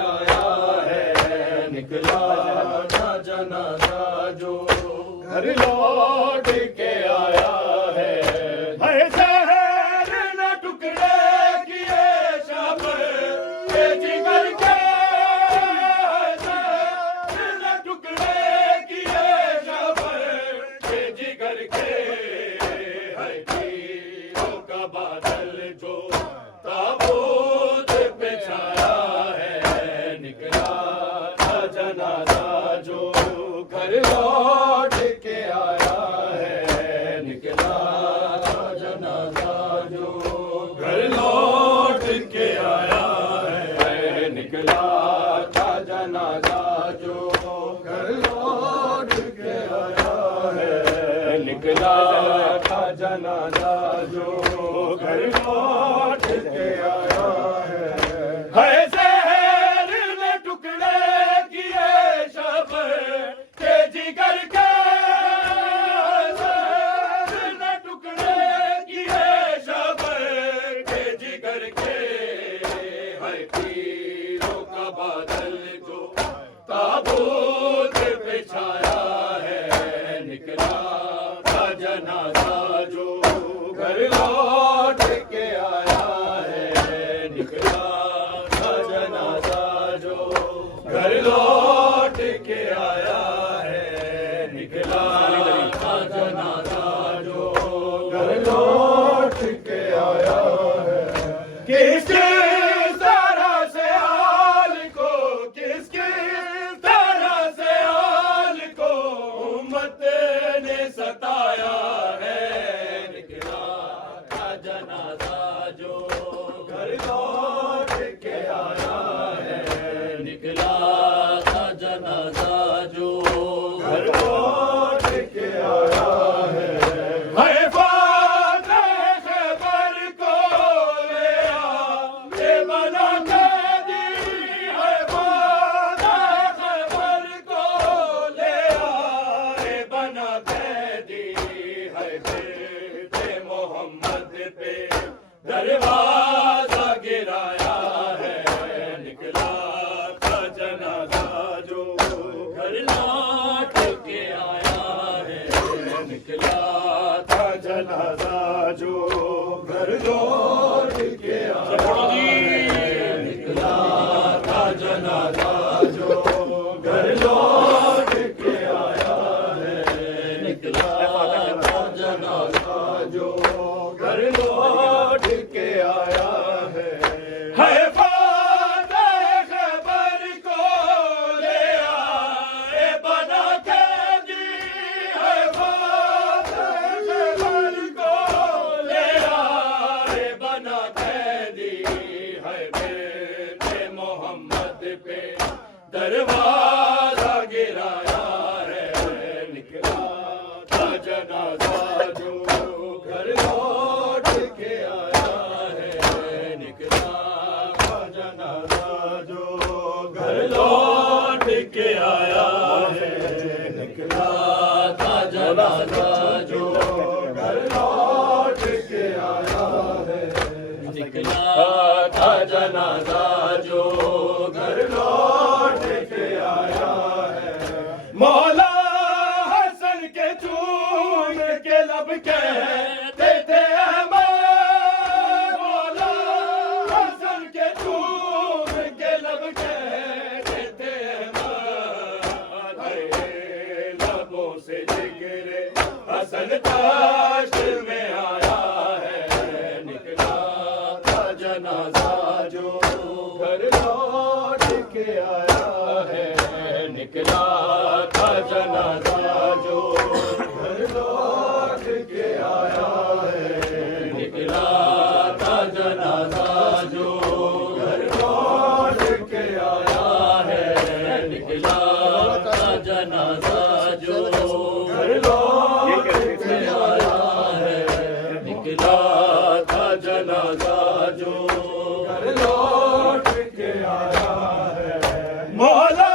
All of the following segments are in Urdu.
آیا ہے، نکلا تھا جنازہ جو گھر لوٹ کے آیا ہے زہر نہ ٹکڑے کیے شب کے جگر کے، زہر نہ ٹکڑے کیے شب کے جگر کے، ہے تیروں کا بادل جو تابوت پہ چھایا ہے، نکلا تھا جنازہ جو گھر لوٹ کے آیا ہے، نکلا تھا جنازہ جو گھر لوٹ کے آیا ہے، نکلا تھا جنازہ جو گھر لوٹ کے آیا ہے، نکلا تھا جنازہ جو گھر لوٹ کے آیا ہے زہر نے ٹکڑے کیے شب کے جگر کے، زہر نے ٹکڑے کیے شب کے جگر کے، ہے تیروں کا بادل جو تابوت پہ چھایا ہے، نکلا تھا جنازہ جو گھر لوٹ کے آیا ہے، نکلا تھا جنازہ جو گھر لوٹ کے آیا ہے، نکلا تھا جنازہ جو گھر لوٹ کے آیا ہے، کس طرح سے حال کو، کس طرح سے حال کو امت نے ستایا ہے، نکلا تھا جنازہ جو گھر لوٹ کے آیا ہے، نکلا تھا جنازہ جو گھر لوٹ کے آیا ہے فاتح خیبر کو لے آئے بنا قیدی، ہے فاتح خیبر کو لے آئے بنا قیدی، ہے بیت محمد پہ دروازہ گرایا ہے، نکلا تھا جنازہ جو گھر لوٹ کے آیا ہے، نکلا تھا جنازہ جو گھر لوٹ کے آیا ہے، نکلا تھا جنازہ جو گھر لوٹ کے آیا ہے، نکلا تھا جنازہ جو گھر لوٹ کے آیا ہے فاتح خیبر کو لے آئے بنا قیدی، ہے فاتح خیبر کو لے آئے بنا قیدی، ہے بیت محمد پہ دروازہ گرایا ہے، نکلا تھا جنازہ جو گھر لوٹ کے آیا ہے، نکلا تھا جنازہ جو گھر لوٹ کے آیا ہے، نکلا تھا جنازہ جو گھر لوٹ کے آیا ہے، نکلا تھا جنازہ جو گھر لوٹ کے آیا ہے، مولا حسن کے چون کے لب کہتے تھے احمد، مولا حسن کے چون کے لب کہتے تھے احمد، لبوں سے جگر حسن تاشت میں آیا ہے، نکلا تھا جنازہ جو گھر لوٹ کے آیا ہے، نکلا تھا جنازہ جو گھر لوٹ کے آیا ہے، نکلا تھا جنازہ جو گھر لوٹ کے آیا ہے، نکلا تھا جنازہ جو گھر لوٹ کے آیا ہے، نکلا تھا جنازہ جو گھر لوٹ کے آیا ہے، مولا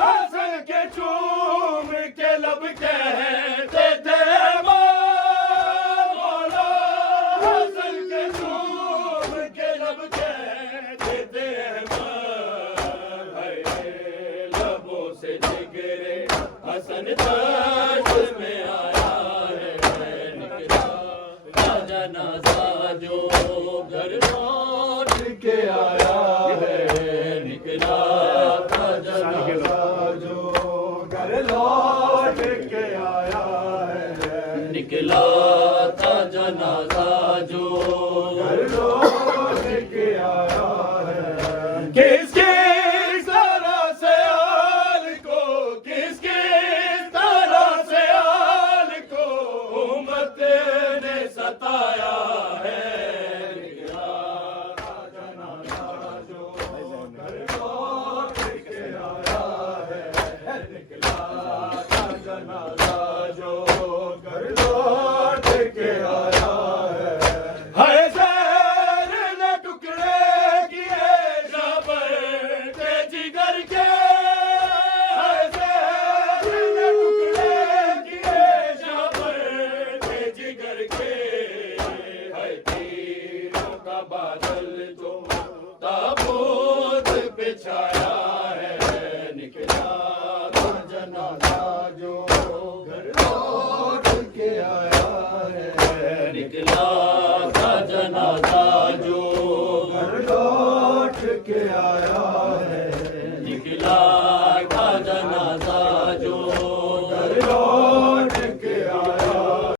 حسن کے چوم کے لب کہتے تھے مولا حسن کے چوم کے لب کہتے تھے حسن دشت میں آیا ہے، نکلا تھا جنازہ جو گھر لوٹ کے آیا ہے، نکلا تھا جنازہ جو گھر لوٹ کے آیا ہے، نکلا تھا جنازہ جو گھر لوٹ کے آیا ہے۔ کس کس طرح سے آل کو، کس کس طرح سے آل کو امت نے ستایا ہے، نکلا تھا جنازہ جو گھر لوٹ کے آیا ہے، نکلا تھا جنازہ جو گھر لوٹ کے آیا ہے۔ ہائے زہر نے ٹکڑے کیے شبر کے جگر کے، ہائے زہر نے ٹکڑے کیے شبر کے جگر کے، ہائے تیروں کا بادل جو تابوت پہ چھایا ہے، نکلا تھا جنازہ جو گھر لوٹ کے آیا ہے، نکلا تھا جنازہ جو گھر لوٹ کے آیا ہے، نکلا تھا جنازہ جو